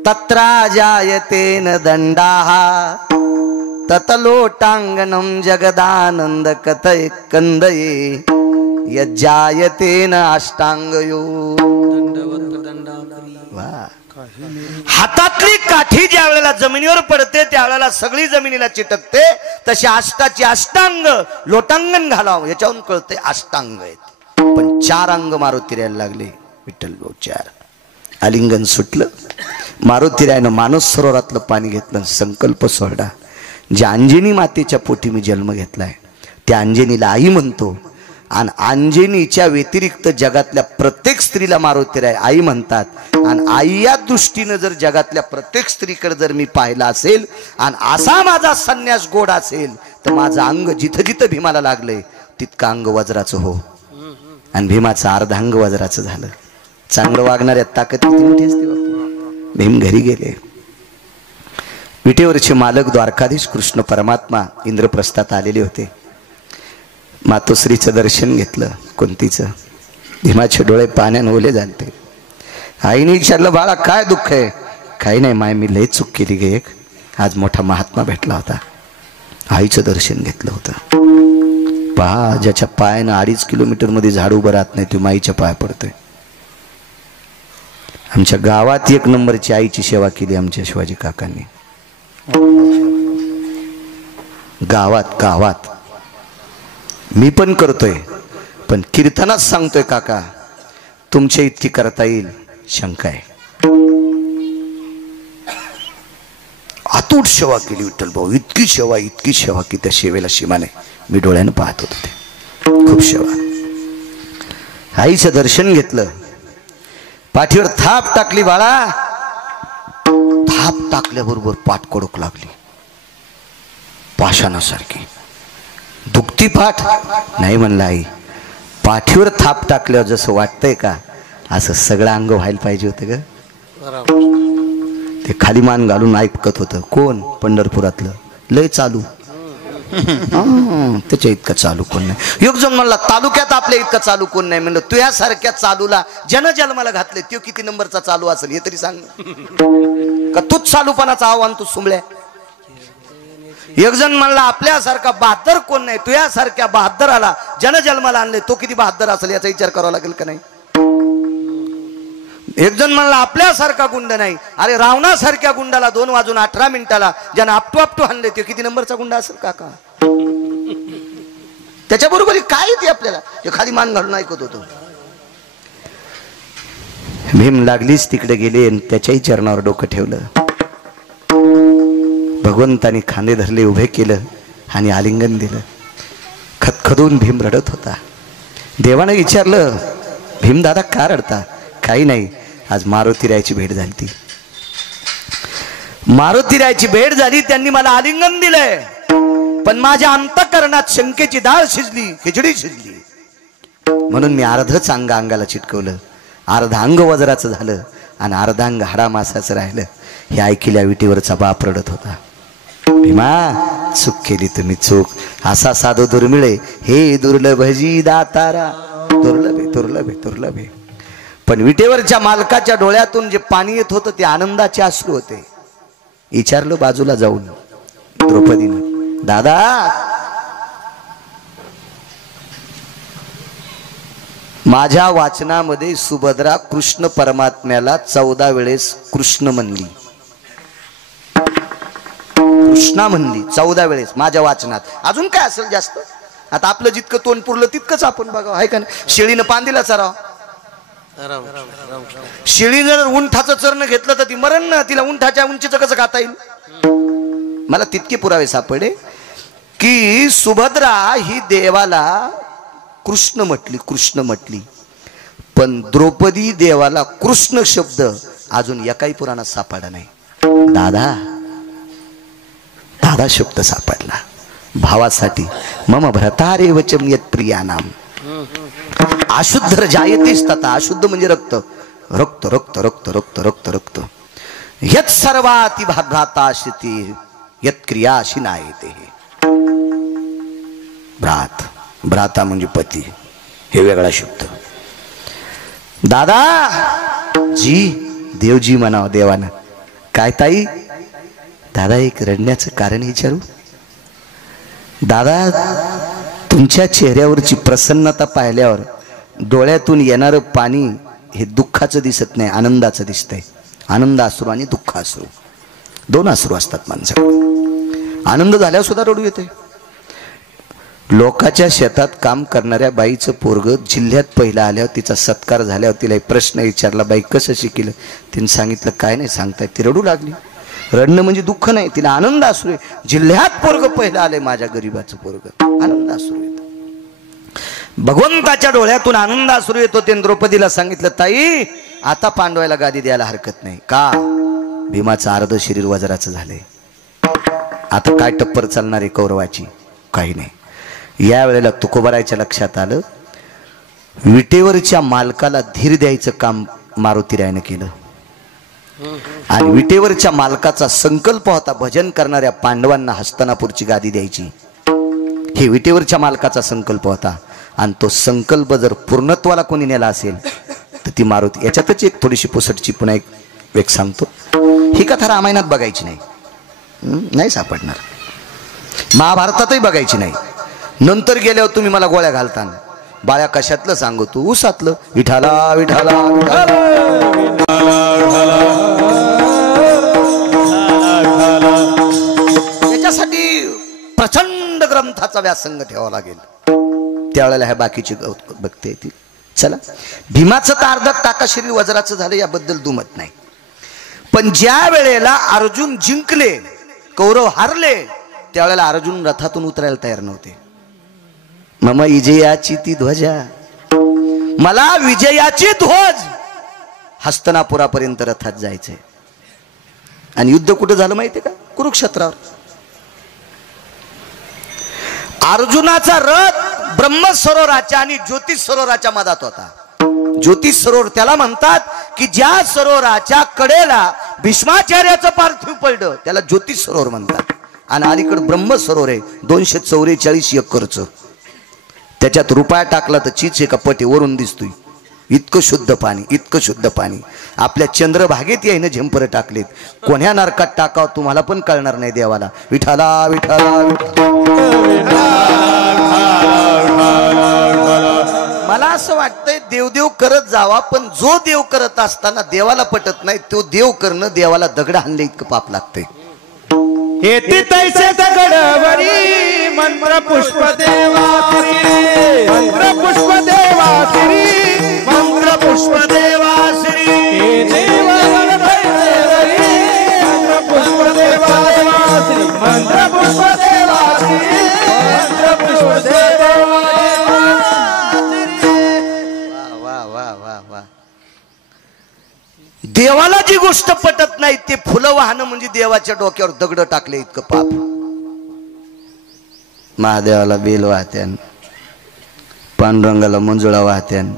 तत्रा जायतेन दंडाः ततलोटांगनं जगदानंद कथय कंदये यज्जायतेन अष्टांगयो. हातातली काठी ज्या वेळेला जमिनीवर पडते त्यावेळेला सगळी जमिनीला चिटकते, तशी अष्टाची अष्टांग लोटांगण घालावं याच्यावरून कळते अष्टांग आहेत. पण 4 अंग मारुतीरायला लागले. विठ्ठल भाऊ 4. आलिंगन सुटलं. मारुतीरायनं मानस सरोवरातलं पाणी घेतलं, संकल्प सोडला. ज्या अंजनी मातेच्या पोटी मी जन्म घेतलाय त्या अंजनीला आई म्हणतो, आणि अंजनीच्या व्यतिरिक्त जगातल्या प्रत्येक स्त्रीला मारुतीराय आई म्हणतात. आणि आई या दृष्टीनं जर जगातल्या प्रत्येक स्त्रीकडे जर मी पाहिला असेल आणि असा माझा संन्यास गोड असेल तर माझं अंग जिथं जिथं भीमाला लागलंय तितकं अंग वज्राचं हो. आणि भीमाचं अर्धांग वज्राचं झालं. चांगलं वागणाऱ्या ताकद किती मोठी असते बापू. भीम घरी गेले. विटेवरचे मालक द्वारकाधीश कृष्ण परमात्मा इंद्रप्रस्थात आलेले होते. मातोश्रीचं दर्शन घेतलं. कुंतीचं. भीमाचे डोळे पाण्याने ओले झालते. आईने विचारलं, बाळा काय दुःख आहे? काही नाही माय, मी लय चूक केली गे एक. आज मोठा महात्मा भेटला होता. आईचं दर्शन घेतलं होतं. पहा, ज्याच्या पायानं 2.5 किलोमीटर मध्ये झाड उभं राहत नाही तो माईच्या पाया पडतोय. आमच्या गावात 1 नंबरची आईची सेवा केली आमच्या शिवाजी काकांनी. गावात मी पण करतोय, पण कीर्तनात सांगतोय काका तुमच्या इतकी करता येईल शंका आहे. अतूट सेवा केली विठ्ठल भाऊ. इतकी सेवा की त्या सेवेला सीमा नाही. मी डोळ्यानं पाहत होतो ते. खूप सेवा. आईचं दर्शन घेतलं. पाठीवर थाप टाकली बाळा. थाप टाकल्याबरोबर पाठ कडक लागली पाषाणासारखी. दुखती पाठ नाही म्हणलं आई. पाठीवर थाप टाकल्यावर जसं वाटतंय का असं सगळं अंग व्हायला पाहिजे होतं ग. ते खाली मान घालून ऐकत होतं. कोण? पंढरपुरातलं लय चालू. त्याच्या इतकं चालू कोण नाही. एक जण म्हणला तालुक्यात आपल्या इतकं चालू कोण नाही. म्हणलं तुझ्यासारख्या चालूला जनजन्माला घातले तो किती नंबरचा चालू असेल हे तरी सांग. का तूच चालूपणाचा आव्हान तू सुमल्या. एक जण म्हणला आपल्यासारखा बहादर कोण नाही. तुझ्यासारख्या बहादराला जनजन्माला आणले तो किती बहादर असेल याचा विचार करावा लागेल का नाही. एक जण म्हणला आपल्यासारखा गुंड नाही. अरे रावणासारख्या गुंडाला 2:18 ज्यानं आपटू आणले तो किती नंबरचा गुंडा असेल काका. त्याच्याबरोबर काय ते आपल्याला खाली मान घालून ऐकत होतो. भीम लागलीच तिकडे गेले आणि त्याच्याही चरणावर डोकं ठेवलं. भगवंतानी खांदे धरले, उभे केलं आणि आलिंगन दिलं. खदखदून भीम रडत होता. देवानं विचारलं, भीम दादा का रडता? काही नाही, आज मारुतीरायची भेट झाली. ती मारुतीरायची भेट झाली. त्यांनी मला आलिंगन दिलंय. पण माझ्या अंतःकरणात शंकेची डाळ शिजली, खिचडी शिजली. म्हणून मी अर्धच अंगाला चिटकवलं. अर्ध अंग वज्राचं झालं आणि अर्ध अंग हाडामासाचं राहिलं. हे ऐकल्या विटीवरचा बाप रडत होता. भीमा चूक केली तुम्ही चूक. असा साधू दुर्मिळे हे दुर्लभजी दातारा. दुर्लभे. पण विटेवरच्या मालकाच्या डोळ्यातून जे पाणी येत होतं ते आनंदाचे अश्रू होते. विचारलं बाजूला जाऊन द्रौपदीनं, दादा माझ्या वाचनामध्ये सुभद्रा कृष्ण परमात्म्याला 14 वेळेस कृष्ण म्हणली. कृष्णा म्हणली 14 वेळेस माझ्या वाचनात. अजून काय असेल जास्त? आता आपलं जितकं तोंड पुरलं तितकंच आपण बघा. आहे का नाही? शेळीनं पांदीला चराव. शेळी जर उंठाचं चरण घेतलं तर ती मरण ना. तिला उंठाच्या उंचीचं कसं खाता येईल? मला तितके पुरावे सापडे की सुभद्रा ही देवाला कृष्ण म्हटली. पण द्रौपदी देवाला कृष्ण शब्द अजून एकाही पुराणात सापडला नाही. दादा शब्द सापडला भावासाठी. मम भ्रतारे वचम यत प्रिया नाम अशुद्ध जायतेच तथा. अशुद्ध म्हणजे रक्त. यत सर्वाति भागाताशिते यत क्रियाशी नायते. भ्राता म्हणजे पती. हे वेगळा शब्द. दादा जी देवजी म्हणावं देवानं. काय ताई? दादा एक रडण्याचं कारण विचारू? दादा तुमच्या चेहऱ्यावरची प्रसन्नता पाहिल्यावर डोळ्यातून येणारं पाणी हे दुःखाचं दिसत नाही, आनंदाचं दिसतंय. आनंदाश्रू आणि दुःखाश्रू, दोन अश्रू असतात माणसाकडे. आनंद झाल्यावर सुद्धा रडू येते. लोकाच्या शेतात काम करणाऱ्या बाईचं पोरग जिल्ह्यात पहिला आल्यावर तिचा सत्कार झाल्यावर तिला एक प्रश्न विचारला, बाई कसं शिकलं? तिने सांगितलं काय नाही सांगताय. ती रडू लागली. रडणं म्हणजे दुःख नाही, तिला आनंद असू आहे. जिल्ह्यात पोरग पहिलं आलंय माझ्या गरीबाचं पोरग, आनंद असू येतो. भगवंताच्या डोळ्यातून आनंद असू येतो. ते द्रौपदीला सांगितलं, ताई आता पांडवायला गादी द्यायला हरकत नाही. का? भीमाचं अर्ध शरीर वज्राचं झालंय. आता काय टप्पर चालणार आहे कौरवाची? काही नाही. या वेळेला तुकोबारायच्या लक्षात आलं, विटेवरच्या मालकाला धीर द्यायचं काम मारुतीरायनं केलं. आणि विटेवरच्या मालकाचा संकल्प होता भजन करणाऱ्या पांडवांना हस्तिनापूरची गादी द्यायची. हे विटेवरच्या मालकाचा संकल्प होता. आणि तो संकल्प जर पूर्णत्वाला कोणी नेला असेल तर ती मारुती. याच्यातच एक थोडीशी पुसटची पुन्हा एक सांगतो. ही कथा रामायणात बघायची नाही, नाही सापडणार. महाभारतातही बघायची नाही. नंतर गेल्यावर तुम्ही मला गोळ्या घालता. बाळ्या कशातलं सांगू तू? उसातलं. विठाला विठाला त्याच्यासाठी प्रचंड ग्रंथाचा व्यासंग ठेवावा लागेल. त्यावेळेला ह्या बाकीची बघते येतील. चला, भीमाचं तर अर्ध टाका शरीर वज्राचं झालं याबद्दल दुमत नाही. पण ज्या वेळेला अर्जुन जिंकले, कौरव हारले, त्यावेळेला अर्जुन रथातून उतरायला तयार नव्हते. मम विजयाची ती ध्वजा, मला विजयाची ध्वज. हस्तिनापुरापर्यंत रथात जायचंय. आणि युद्ध कुठं झालं माहितीये का? कुरुक्षेत्रावर. अर्जुनाचा रथ ब्रह्मसरोवराच्या आणि ज्योतिष सरोवराच्या मधात होता. ज्योतिष सरोवर त्याला म्हणतात की ज्या सरोवराच्या कडेला भीष्माचार्याचं पार्थिव पडलं त्याला ज्योतिष सरोवर म्हणतात. आणि अलीकडे ब्रह्म सरोवर आहे 244 एकरचं. त्याच्यात रुपया टाकला तर चीच एका पटी वरून दिसतोय. इतकं शुद्ध पाणी, इतकं शुद्ध पाणी. आपल्या चंद्रभागेत यायनं झेंपर टाकलेत. कोण्या नरकात टाकाव तुम्हाला पण कळणार नाही देवाला. विठाला विठाला मला असं वाटतंय देवदेव करत जावा, पण जो देव करत असताना देवाला पटत नाही तो देव करणं देवाला दगड हाणले इतकं पाप लागतंय. येते तैसे दगडवरी मंत्र पुष्प देवाश्री, मंत्र पुष्प देवाश्री, मंत्र पुष्प देवाश्री. मंत्र पुष्प देवाश्री, मंत्र पुष्प देवाश्री, मंत्र पुष्प देवाश्री. वा वा वा वा. देवाला जी गोष्ट पटत नाही ते फुलं वाहणं म्हणजे देवाच्या डोक्यावर दगड टाकले इतकं पाप. महादेवाला बेल वाहत्यान, पांडुरंगाला मंजुळा वाहत्यान,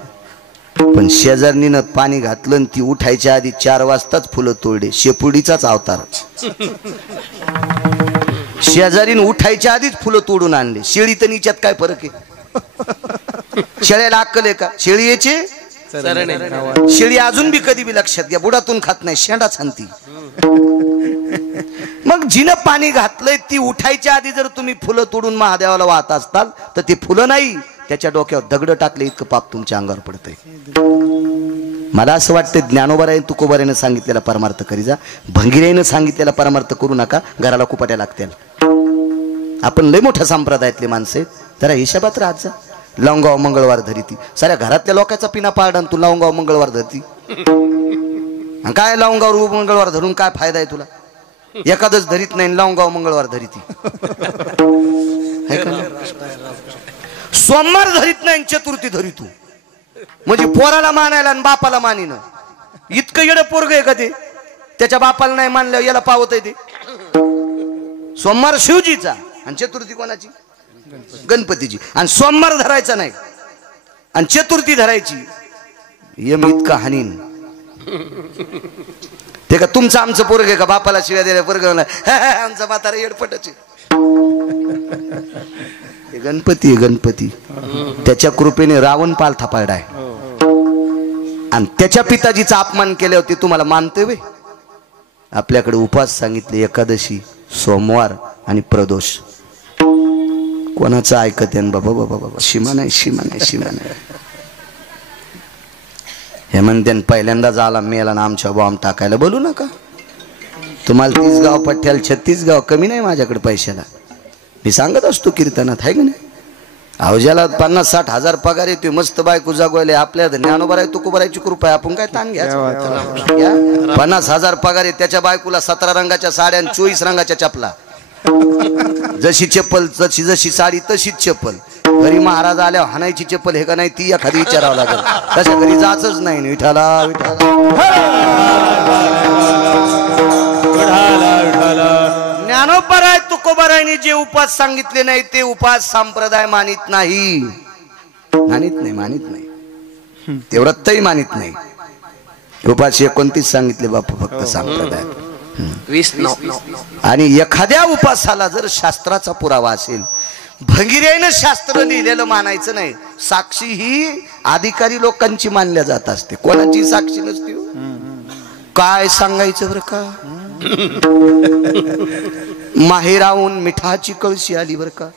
पण शेजारणीनं पाणी घातलं आणि ती उठायच्या आधी 4 वाजताच फुलं तोडले. शेपुडीचाच अवतार. शेजारीनं उठायच्या आधीच फुलं तोडून आणले. शेळी तर निच्यात काय फरक आहे? शेळ्याला अक्कल आहे का? शेळी याची शेळी अजून बी कधी बी लक्षात घ्या बुडातून खात नाही, शेंडा छानती. मग जिनं पाणी घातलंय ती उठायच्या आधी जर तुम्ही फुलं तोडून महादेवाला वाहत असताल तर ती फुलं नाही त्याच्या डोक्यावर दगड टाकले इतकं पाप तुमच्या अंगावर पडतंय. मला असं वाटतं ज्ञानोबाराय तुकोबारायनं सांगितलेला परमार्थ करी जा. भंगिराईनं सांगितलेला परमार्थ करू नका, घराला कुपाट्या लागतील. आपण लय मोठ्या संप्रदायातले माणसे, जरा हिशोबात राहत जा. लवंगाव मंगळवार धरीती, साऱ्या घरातल्या लोकांचा पिना पाडा तू लवंगाव मंगळवार धरती. काय लवंगाव मंगळवार धरून काय फायदा आहे तुला? एखादच धरीत नाही, लवंगाव मंगळवार धरीती. सोमवार धरीत नाही, चतुर्थी धरीतू म्हणजे पोराला मानायला आणि बापाला मानिन. इतकं येडं पोरग आहे का ते? त्याच्या बापाला नाही मानल्यावर याला पावत आहे ते. सोमवार शिवजीचा आणि चतुर्थी कोणाची? गणपतीची. आणि सोमवार धरायचा नाही आणि चतुर्थी धरायची. यम इतका हानीन ते का तुमचं आमचं पोरग आहे का? बापाला शिव्या द्यायला पोरग आमचा म्हातारा येडपटच आहे. गणपती आहे गणपती. त्याच्या कृपेने रावण पालथा पाडलाय आणि त्याच्या पिताजीचा अपमान केल्यावर तुम्हाला मानते वे. आपल्याकडे उपास सांगितले एकादशी, सोमवार आणि प्रदोष. कोणाचं ऐकत आहे बाबा? बाबा बाबा सीमा नाही, सीमा नाही, सीमा नाही. हे म्हणते पहिल्यांदा झाला मेला ना आमच्या बॉम्ब टाकायला बोलू नका. तुम्हाला 30 गाव पठ्याला 36 गाव कमी नाही माझ्याकडे पैशाला. मी सांगत असतो कीर्तनात आहे की नाही. अवजाला 50-60 हजार पगार येतोय मस्त बायको जागवायले आपल्या ज्ञानोबा आहे तुकोबरायची कृपा आहे आपण काय ताण घ्या. 50 हजार पगार आहे त्याच्या बायकोला 17 रंगाच्या साड्या 24 रंगाच्या चपला. जशी चप्पल जशी साडी तशीच चप्पल. घरी महाराज आल्यावर हाणायची चप्पल हे का नाही ती एखादी विचारावं लागेल. तशा घरी जायचंच नाही. विठाला ज्ञानोबराय तुकोबरायने जे उपास सांगितले नाही ते उपास संप्रदाय मानित नाही. मानित नाही तेवढंही मानित नाही. उपास 29 सांगितले बापू फक्त संप्रदाय 20 आणि एखाद्या उपासाला जर शास्त्राचा पुरावा असेल. भंगिरेनं शास्त्र लिहिलेलं मानायचं नाही. साक्षी ही अधिकारी लोकांची मानल्या जात असते कोणाची साक्षी नसते. काय सांगायचं बरं का. माहेराहून मिठाची कळशी आली बर का.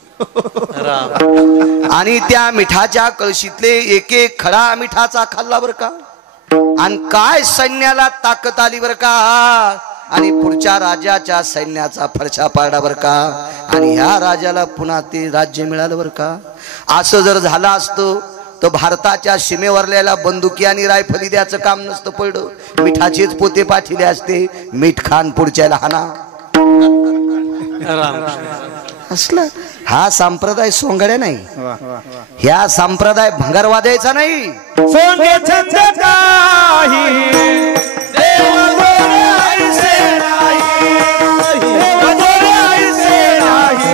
आणि त्या मिठाच्या कळशीतले एक एक खडा मिठाचा खाल्ला बर का. आणि काय सैन्याला ताकद आली बर का. आणि पुढच्या राजाच्या सैन्याचा फडशा पाडला बर का. आणि ह्या राजाला पुन्हा ते राज्य मिळालं बर का. असं जर झालं असतं तर भारताच्या सीमेवरल्याला बंदुकी आणि रायफली द्यायचं काम नसतं पडलं. मिठाचेच पोते पाठिले असते. मीठ खान पुढच्याला हाना असलं. हा संप्रदाय सोंगड्या नाही. ह्या संप्रदाय भंगारवाद्याचा नाही. सोंगे छंद काही देव जोडे ऐसे नाही. देव जोडे ऐसे नाही.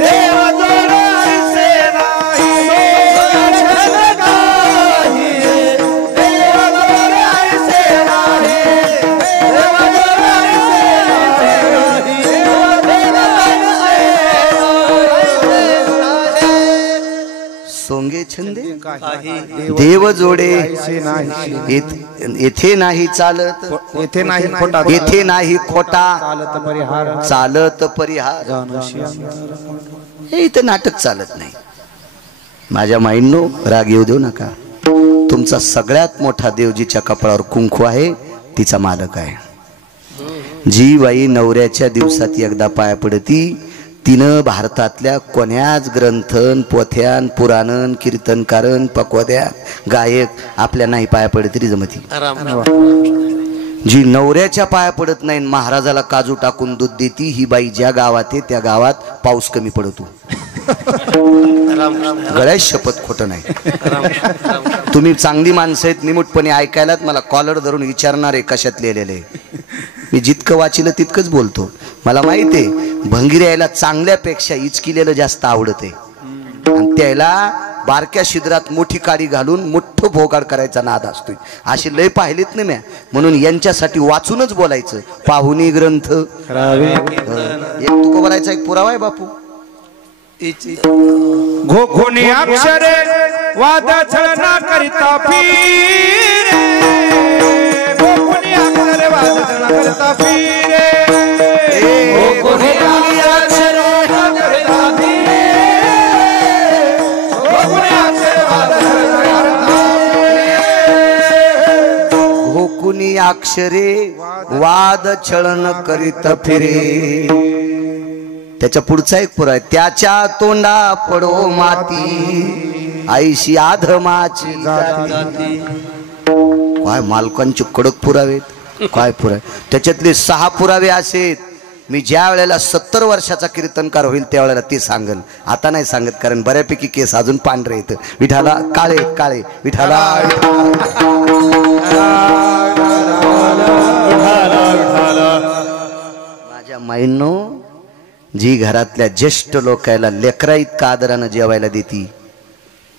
देव जोडे ऐसे नाही. सोंगे छंद काही देव जोडे ऐसे नाही. देव जोडे सोंगे छंदे देव जोडे येथे नाही चालत. येथे नाही खोटा. येथे नाही खोटा चालत परिहार. हे इथं नाटक चालत नाही. माझ्या माईंनो राग येऊ देऊ नका. तुमचा सगळ्यात मोठा देव जिच्या कपाळावर कुंकू आहे तिचा मालक आहे. जी बाई नवऱ्याच्या दिवसात एकदा पाया पडती तिनं भारतातल्या कोण्याच ग्रंथन पोथ्यान पुराणन कीर्तनकारन पकवाद्या गायक आपल्या नाही पाया पडत तरी जमती. जी नवऱ्याच्या पाया पडत नाही महाराजाला काजू टाकून दूध देती ही बाई ज्या गावात आहे त्या गावात पाऊस कमी पडतो. गळ्यात शपथ खोटं नाही. तुम्ही चांगली माणसं आहेत निमूटपणे ऐकायलात मला कॉलर धरून विचारणार आहे कशात लिहिलेले. मी जितकं वाचिलं तितकंच बोलतो. मला माहिती आहे भंगिऱ्याला चांगल्यापेक्षा इचकिलेलं जास्त आवडत आहे. आणि त्याला बारक्या शिद्रात मोठी काडी घालून मोठं भोगाड करायचा नाद असतोय. असे लय पाहिलेत ना म्या. म्हणून यांच्यासाठी वाचूनच बोलायचं. पाहुणी ग्रंथ एक तुकोबरायचा एक पुरावा आहे बापू. घोखुनी अक्षरे वाद छळना करिता फिरे. घोखुनी अक्षरे वाद छळना करिता फिरे. घोखुनी अक्षरे वाद करिता फिरे. घोखुनी अक्षरे वाद छळना करिता फिरे. घोकुनी अक्षरे वाद छळन करीत फिरे. त्याच्या पुढचा एक पुरा आहे. त्याच्या तोंडा पडो माती आईशी आधमाची जाती. काय मालकांचे कडक पुरावेत. काय पुरावे त्याच्यातले 6 पुरावे असेत. मी ज्या वेळेला 70 वर्षाचा कीर्तनकार होईल त्यावेळेला ते सांगल. आता नाही सांगत कारण बऱ्यापैकी केस अजून पांढरे येत. विठाला काळे काळे विठाला. माझ्या माईंनो जी घरातल्या ज्येष्ठ लोकायला लेकरा इतका आदरानं जेवायला देती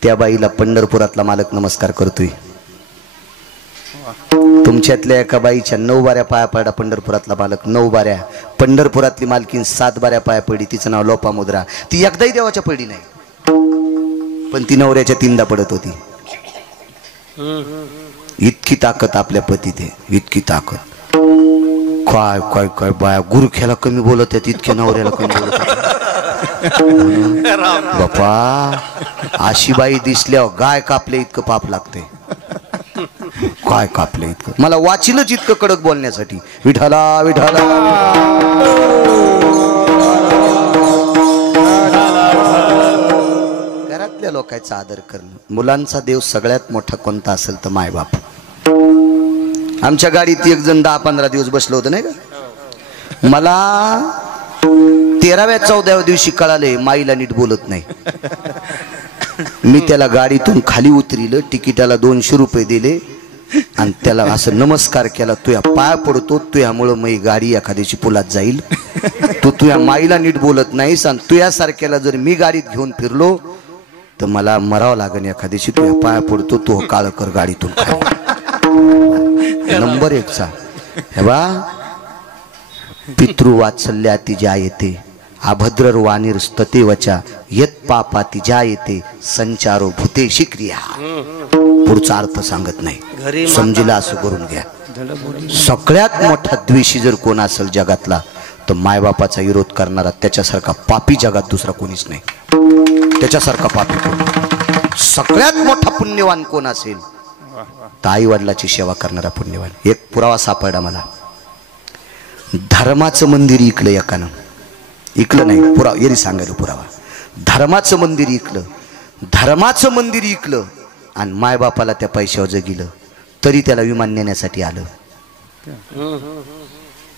त्या बाईला पंढरपुरातला मालक नमस्कार करतोय. तुमच्यातल्या एका बाईच्या 9 बाऱ्या पाया पडला पंढरपुरातला मालक. 9 बाऱ्या. पंढरपुरातली मालकीन 7 बाऱ्या पाया पडली. तिचं नाव लोपामुद्रा. ती एकदाही देवाच्या पडली नाही पण ती नवऱ्याच्या 3दा पडत होती. इतकी ताकद आपल्या पतीत आहे. इतकी ताकद. काय काय काय बाया गुरख्याला कमी बोलत आहेत इतक्या नवऱ्याला कमी बोलत बापा. अशी बाई दिसल्यावर गाय कापले इतकं पाप लागते. काय कापलं इतकं मला वाचिलच इतकं कडक बोलण्यासाठी विठाला विठाला घरातल्या लोकांचा आदर करणं मुलांचा देव सगळ्यात मोठा कोणता असेल तर मायबाप आमच्या गाडीत एक जण 10-15 दिवस बसलो होतं नाही का मला 13व्या-14व्या दिवशी कळाले माईला नीट बोलत नाही मी त्याला गाडीतून खाली उतरिलं तिकिटाला 200 रुपये दिले आणि त्याला असं नमस्कार केला तुया पाय पडतो तुयामुळं मी गाडी एखाद्याची पुलात जाईल तू तुया माईला नीट बोलत नाहीस आणि तुयासारख्याला जर मी गाडीत घेऊन फिरलो तर मला मरावं लागेल एखाद्याशी तुया पाय पडतो तो काळ कर गाडीतून नंबर 1चा हे बा पितृवात्सल्याती ज्या येते अभद्रर वाणीर स्ततेवचा यत पापाती ज्या येते संचारो भूतेशी क्रिया पुढचा अर्थ सांगत नाही समजीला असं करून घ्या सगळ्यात मोठा द्वेषी जर कोण असेल जगातला तर मायबापाचा विरोध करणारा त्याच्यासारखा पापी जगात दुसरा कोणीच नाही त्याच्यासारखा पापी कोण सगळ्यात मोठा पुण्यवान कोण असेल तर आई वडिलाची सेवा करणारा पुण्यवान एक पुरावा सापडला मला धर्माचं मंदिर इकलं एकानं इकलं नाही पुरावा येरी सांगायला पुरावा धर्माचं मंदिर इकलं आणि मायबापाला त्या पैशावर जगिलं तरी त्याला विमान नेण्यासाठी आलं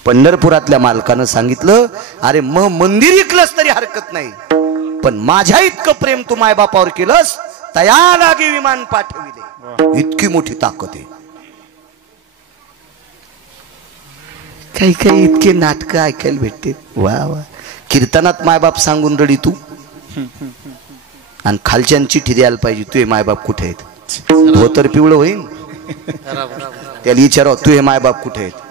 पंढरपुरातल्या मालकानं सांगितलं अरे मग मंदिर इकलंस तरी हरकत नाही पण माझ्या इतकं प्रेम तू मायबापावर केलंस तया लागे विमान पाठविले इतकी मोठी ताकद आहे काही काही इतके नाटकं ऐकायला भेटते वा वा कीर्तनात मायबाप सांगून रडी तू आणि खालच्यान चिठ्ठी द्यायला पाहिजे तू हे मायबाप कुठे आहेत धोतर पिवळं होईन त्याला विचारावं तू हे मायबाप कुठे आहेत